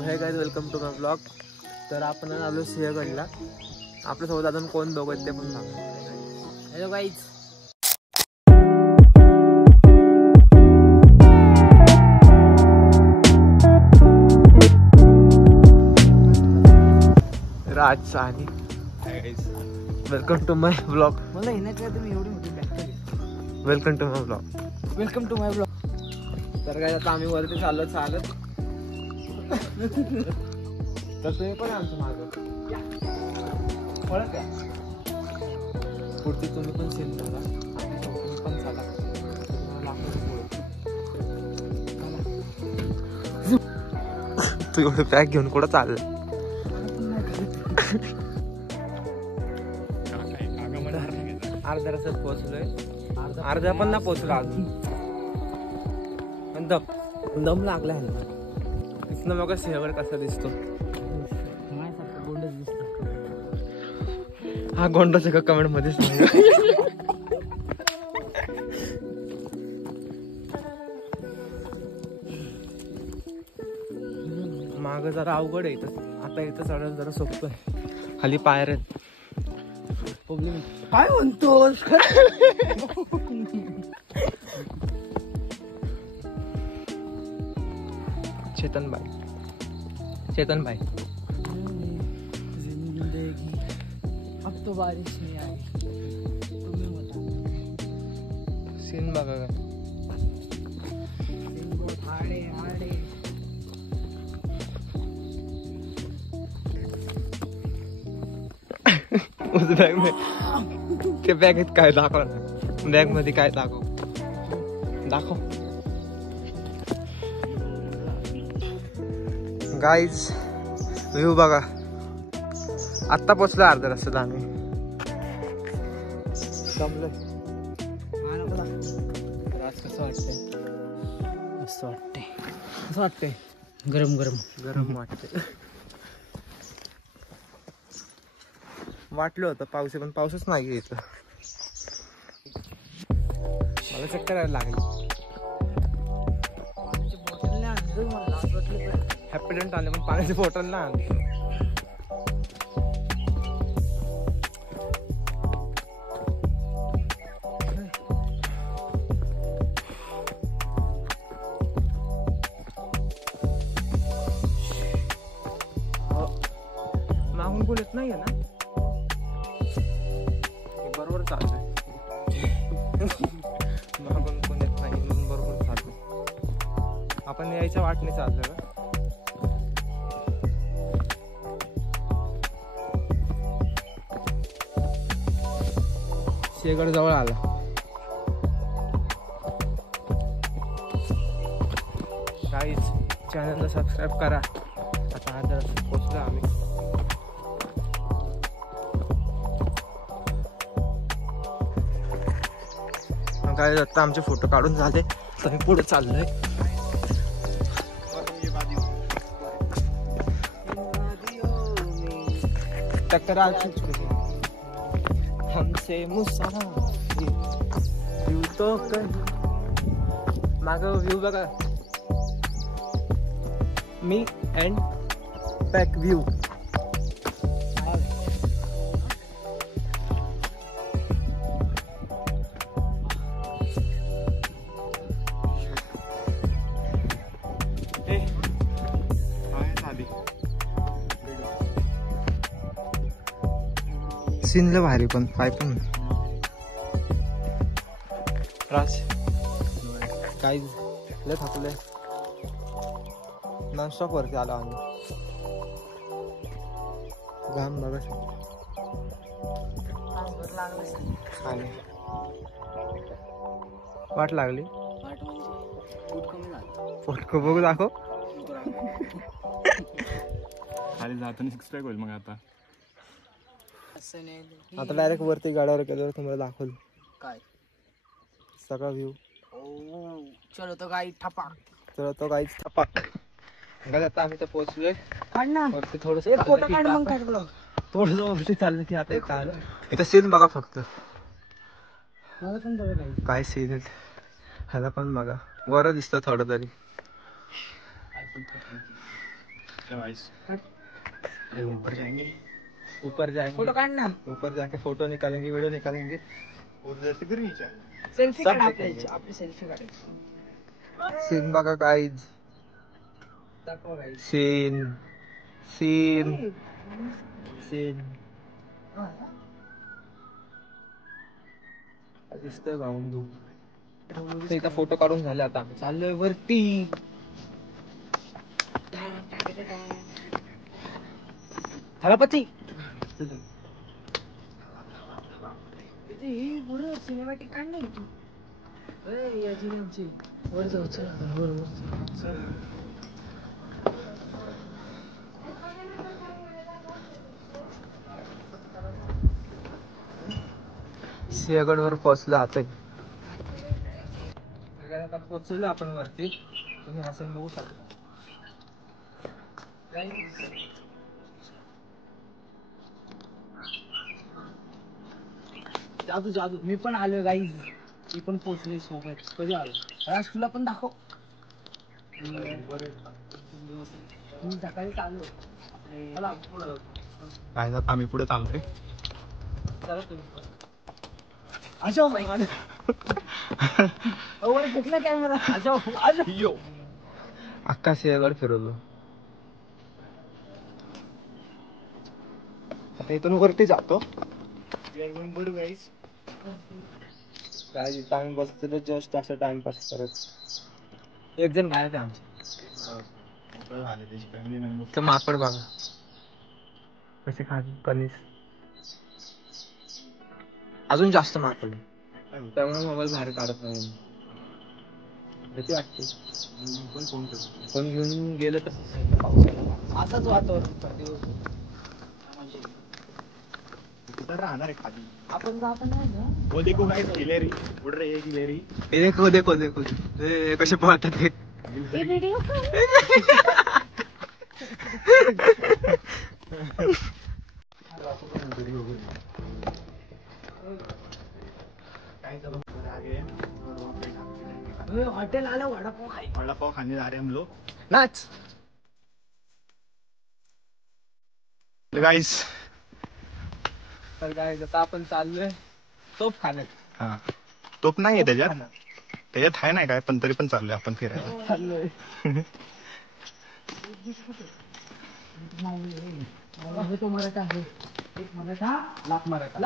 So hey guys welcome to my blog. तर आपण आलो सिंहगडला. आपल्यासोबत अजून कोण दोघं ते पण सांगा. Hello guys. Raj Sani. Welcome to my blog. मला येण्याच्या तुम्ही एवढी मोठी bag. Welcome to my blog. Welcome to my blog. तर काय आता आम्ही वरती चालत तर तुम्ही पण आमचं मागं ओळख आहे. पुढची तुम्ही पण सीन झाला. तुम्ही पण चाला. तू एवढं बॅग घेऊन कुठं चाललं? अर्ध्या रस्त्यात पोहोचलोय. अर्ध्या पण ना पोहोचलो अजून. पण दम लागला आहे ना. इथनं बघा सिंहगड कसा दिसतो. गोंडच दिसतो. हा गोंडच एका कमेंट मध्येच नाही. माग जरा अवघड आहे इथं. आता इथं चढायला जरा सोपं आहे. खाली पायर आहेत. काय म्हणतोस? चेतन भाई. अब तो बारिश नहीं आई. तुम्ही बता. सीन बघा काय. आडे आडे. उस बॅग में ते बॅगेत काय दाखव ना. बॅग मध्ये काय दाखव. गाईज व्ह्यू बघा. आत्ता पोचलो अर्ध्या रस्त्यात आम्ही. जमलोय. कसं वाटतंय? मस्त वाटतंय. कसं वाटतंय? गरम वाटतंय. वाटलं होतं पाऊस आहे पण पाऊसच नाही इथं. मला चक्कर यायला लागली. हॅपीडेंट आले पण पाण्याची बॉटल ना आणली. मागून कोण येत नाहीये ना. बरोबर चाललंय. मागून कोण येत नाही म्हणून बरोबर चाललो. आपण यायच्या वाटणे चाललोय का. सिंहगड जवळ आला. गाईज चॅनलला सबस्क्राईब करा. आता अर्ध्या रस्त्यात पोहोचलो आम्ही. काय आता आमचे फोटो काढून झाले तर मी पुढे चाललोय. टकरार हमसे मुसाफिर व्यू तो कर. माग व्ह्यू बघा. मी अँड पॅक व्ह्यू. सीन लय भारी पण पाय पण. राज काही लय थकले. नॉनस्टॉप वरती आलो आम्ही. घाम बघा. आणि वाट लागली. पोट बघू दाखव. खाली जाताना सिक्स पॅक होईल मग. आता डायरेक्ट वरती गाड्यावर गेल्यावर तुम्हाला दाखवलं काय सगळा व्ह्यू. चलो तो गाई ठपाक. आता आम्ही तर पोहोचलोय. काढ ना वरती थोडस फोटो काढ मग काढ. थोडस वरती चाललं की आता इथं आलं. इथं सीन बघा फक्त. काय सीन आहे ह्याला पण बघा. वर दिसतं थोडं तरी. ऊपर जाएंगे, ऊपर जाएंगे, फोटो काढ ना. ऊपर जाके फोटो निकालेंगे, वीडियो निकालेंगे. उधर से फिर नीचे. सेल्फी सब काढ देखेंगे. आपली सेल्फी काढायची. सीन बघा गाईज. दाखवा guys. सीन सीन सीन दिसतोय गाऊन तू. इथं फोटो काढून झाले आता आम्ही चाललोय वरती. थळपती सिनेमॅटिक काढ नाही तू. याची आमची वर जाऊ. चल वर चल. सिंहगड वर पोहोचलो आता. आता पोहोचलो आपण वरती. तुम्ही असं बघू शकता. जादू जादू. मी पण आलोय गाईज. मी पण पोहोचलोय सोबत. कधी आलो राज तुला पण दाखव. मी सकाळी आलो. काय जात आम्ही पुढे चाललोय. चला तुम्ही कुठला कॅमेरा. यो अख्खा सिंहगड फिरवलो. आता इथून वरती जातो. काय इथं आम्ही बसतो जस्ट असं टाइमपास करत. एक जण गायब आहे आमचे. तर माकड बघा कसे खाली कणीस. अजून जास्त माकड. त्यामुळे मोबाईल बाहेर काढत नाही. भीती वाटते. कोण घेऊन गेलं तसंच असाच वातावरण. कुठं राहणार आहे खाली. आपण जात नाही ना. वो देखो गाइस गिलेरी उड़ रही है गिलेरी. देखो देखो देखो ते कसे पळतात ते. व्हिडिओ हॉटेल आलं वडापाव खाई. वडापाव खाने जा रहे हैं हम लोग. नाच. गाइस तर काय आता आपण चाललोय तोप खाण्यात. हा तोप नाही त्याच्यात. त्याच्यात आहे नाही काय पण तरी पण चाललोय आपण फिरायला. चाललोय. तो मराठा आहे. एक मराठा लाख मराठा.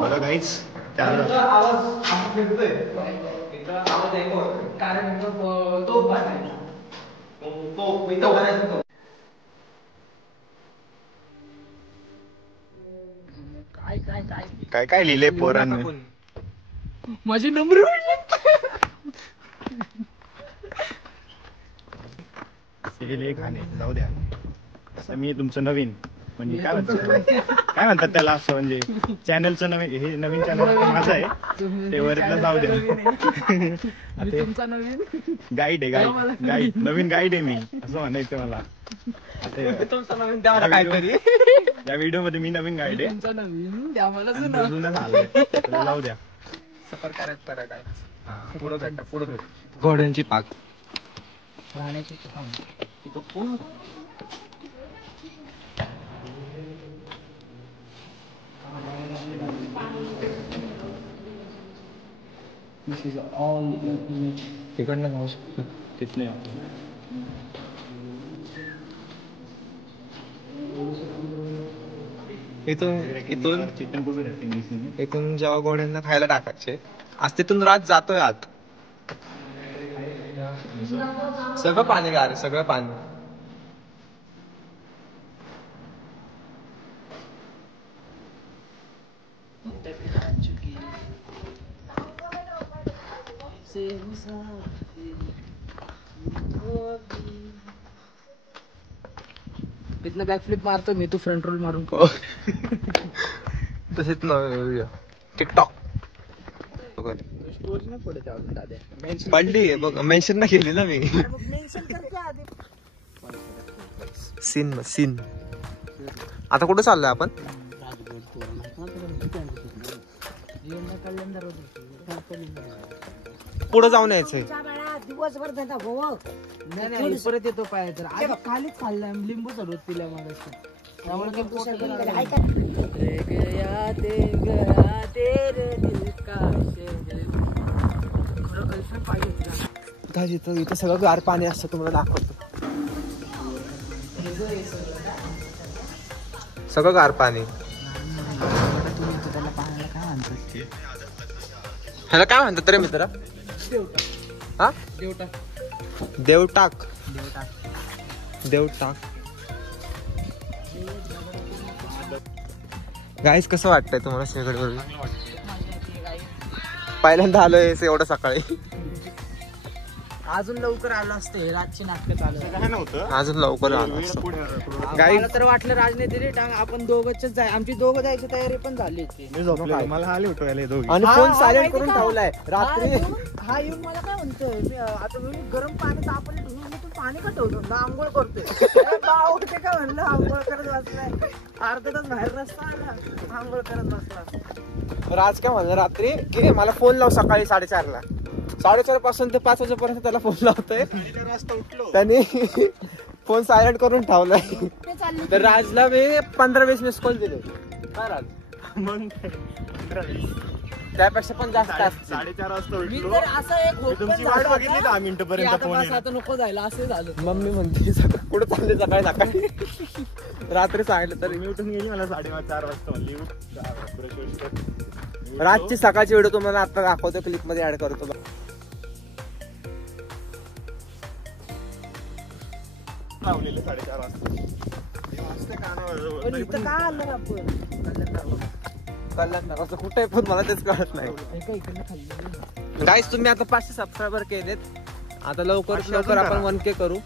बघा गाईस आवाज फिरतोय. इथं आवाज ऐकू. कारण तोप बांधायचा. तोप इथं बनायचं तोप. काय काय लिहिले पोरांनी. माझे नंबर लिहिले खाणे जाऊ द्या. आता मी तुमचं नवीन म्हणजे काय म्हणतात त्याला असं म्हणजे चॅनलचं नवीन हे नवीन चॅनल माझं आहे ते वरलं जाऊ द्या. तुमचा नवीन गाईड आहे गाईड नवीन गाईड आहे मी असं म्हणायचं मला. तुमचं नवीन द्यावा काहीतरी. या व्हिडिओ मध्ये मी नवीन गाईड आहे. तुमचा नवीन त्या मला जुनं झालंय त्याला जाऊ द्या. सफर करायचं फरक आहे. पुढं घोड्यांची पाक. राहण्याची This is all तिकडनं जाऊ शकतो. तिथले इथून जेव्हा घोड्यांना खायला टाकायचे आज तिथून रात जातोय आत. सगळं पाणी गार सगळं पाणी. तिथनं बॅक फ्लिप मारतो मी. तू फ्रंट रोल मारून तसेच टिकटॉक पडली बघ. मेन्शन नाही केली ना मी. सीन आता कुठं चाललोय आपण. पुढे जाऊन यायचंय. दिवसभर धंदा भाऊ. नाही परत येतो पाय तर आज खालीच खाल्लाय लिंबू सरबत पिल्या मग त्यामुळे काही पोट इथं सगळं गार पाणी असतं तुम्हाला दाखवतो. सगळं गार पाणी. ह्याला काय म्हणतात तरी मित्र? हा देवटाक. गाईस कसं वाटतंय तुम्हाला सिंहगडवर? पहिल्यांदा आलोय एवढं सकाळी. अजून लवकर आलो असते. रातची नाटकं चालू अजून लवकर आलो असतो. मला तर वाटलं राजनीती टांग आपण दोघंच जाय. आमची दोघं जायची तयारी पण झाली होती. मला आले उठवायला दोघी. आणि फोन सायलेंट करून ठेवलाय रात्री. हा येऊन मला काय म्हणतोय आता मी गरम पाणी तापले तू पाणी का ठेवतो ना आंघोळ करतोय. उठते का म्हणलं आंघोळ करत बसलाय. अर्धा तास बाहेर रस्ता आला आंघोळ करत बसला. राज काय म्हणलं रात्री की मला फोन लाव सकाळी 4:30ला. 4:30 पासून ते 5 वाजेपर्यंत त्याला फोन लावतोय. त्यांनी फोन सायलेंट करून ठेवलाय. तर राजला मी 15-20 मिस कॉल दिले. काय राज मग त्यापेक्षा पण जास्त असते. 4:30 वाजता मी उठलो. तर असं एक तुमची वाट बघितली 10 मिनिटं पर्यंत फोन आता नको जायला असं झालं. मम्मी म्हणते कुठं चालले सकाळी रात्री सांगितलं तरी मी उठून गेली. मला 4:30 वाजता म्हणली रातची सकाळची व्हिडिओ तुम्हाला आता दाखवतो. क्लिप मध्ये ऍड करतो. लावलेले 4:30 वाजता. इथं का आलं आपण कल्याण कुठे पण मला तेच कळत नाही. गाईस तुम्ही आता 500 सबस्क्रायबर केलेत. आता लवकर आपण 1K करू.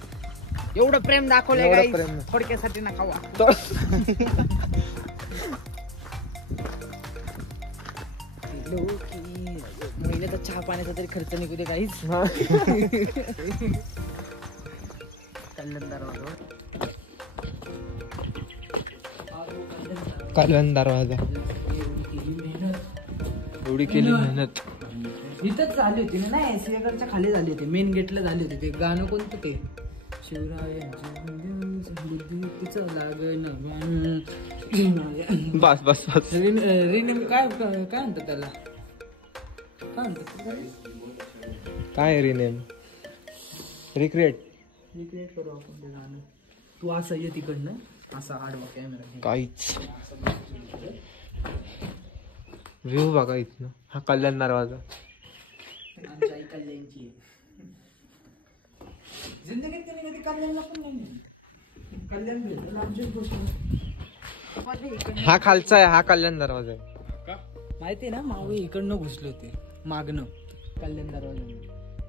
एवढं प्रेम दाखवलंय एवढं गाईस. प्रेम. थोडक्यासाठी ना खावा. महिन्याचा चहा पाण्याचा तरी खर्च निघू दे काहीच. कल्याण दरवाजा एवढी केली मेहनत. इथंच झाली होती ना. नाही सिंहगडच्या खाली झाली होती. मेन गेटला झाली होती. ते गाणं कोणतं ते शिवरायांचं लागण. बस बस बस. रिनेम काय म्हणतात त्याला? काय म्हणतात काय रिनेम रिक्रिएट करू आपण ते गाणं. तू असं ये तिकडनं असा आडवा कॅमेरा. काहीच व्ह्यू बघा इथनं. हा कल्याण दरवाजा. आमच्या आई कल्याणची जिंदगीत त्याने कधी कल्याणला पण नाही. कल्याण भेटलं आमची गोष्ट. हा खालचा आहे. हा कल्याण दरवाजा आहे. माहिती ना मावळे इकडनं घुसले होते मागणं कल्याण दरवाजा.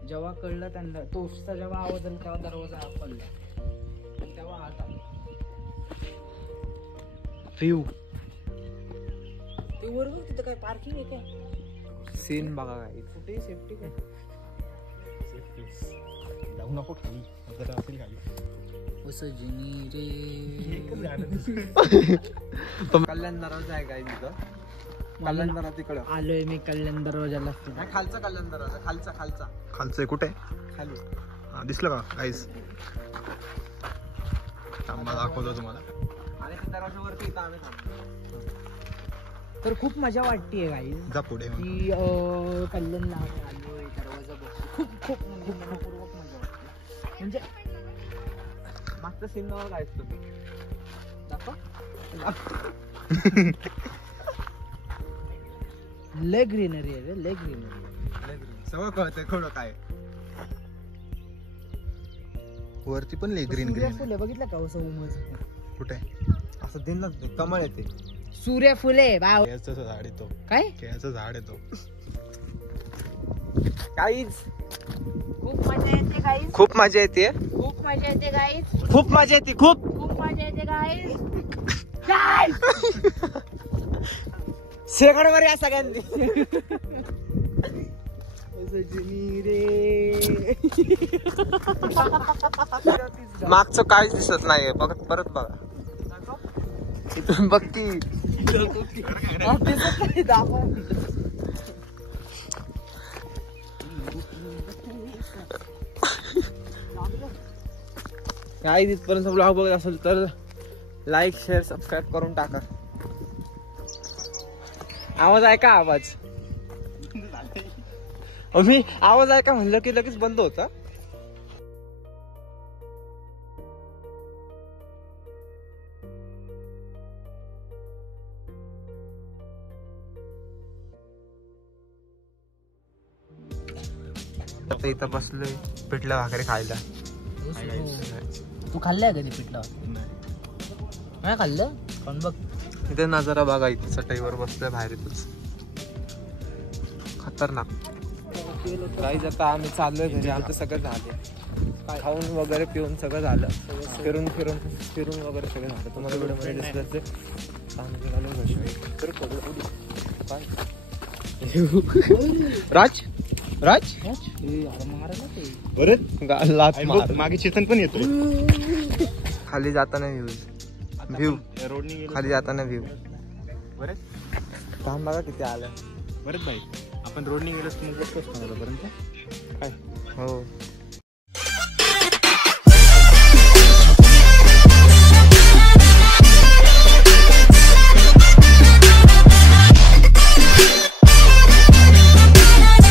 जेव्हा कळलं त्यांना तोफचा जेव्हा आवाज आला तेव्हा दरवाजा पडला. तेव्हा हात आला. व्ह्यू ते वर तिथं काय पार्किंग आहे का? सीन बघा काय. कुठे सेफ्टी काय? जाऊ नको खाली. जरा असेल खाली. कल्याण दरवाजा आहे काय तिथं? कल्याण दरवाजा तिकडं आलोय मी कल्याण दरवाजाला. खालचा कल्याण दरवाजा. खालचा खालचं कुठे खाली. दिसलं का गाईस? दाखवतो तुम्हाला. आणि त्या दरवाजावरती इथं आम्ही थांबलो. तर खूप मजा वाटतेय गाईज जा पुढे. की कल्याणला आम्ही आलोय. दरवाजा बघतो. खूप खूप म्हणजे मनपूर्वक मजा वाटते. म्हणजे मागचं सीन नाव काय तुम्ही दाखव. लय ग्रीनरी आहे. लय ग्रीनरी. सगळं कळतंय खरं काय. वरती पण लय ग्रीन फुले बघितलं का? असं उमज कुठे असं दिन कमळ येते. सूर्यफुले बाव. केळाचं झाड येतो. काय केळाचं झाड येतो. काहीच खूप मजा येते गाईज. खूप मजा येते. खूप मजा येते गाईज. खूप मजा येते. खूप खूप मजा येते गाईज. शेकडवर या सगळ्यांनी. मागचं काहीच दिसत नाहीये. परत बघा. इथून बघ की. काही तिथपर्यंत ब्लॉग बघत असेल तर लाईक शेअर सबस्क्राईब करून टाका. आवाज आहे का आवाज? मी आवाज आहे का म्हणलं की लगेच बंद होता. आता इथं बसलोय पिठलं भाकरी खायला. तू खाल्लंय कधी पिठलं? नाही खाल्लं पण बघ इथे नजारा बघा. इथे चटईवर बसलोय बाहेर. इथंच खतरनाक. काही आता आम्ही चाललोय घरी. आमचं सगळं झालं. खाऊन वगैरे पिऊन सगळं झालं. फिरून वगैरे सगळं झालं. तुम्हाला व्हिडिओ मध्ये राज राज मागे चेतन पण येतोय. खाली जाताना व्ह्यू रोडनी खाली जाताना व्ह्यू. बरेच थांब बघा किती आलं. बरेच भाई आपण रोडनी गेलो मग पर्यंत काय हो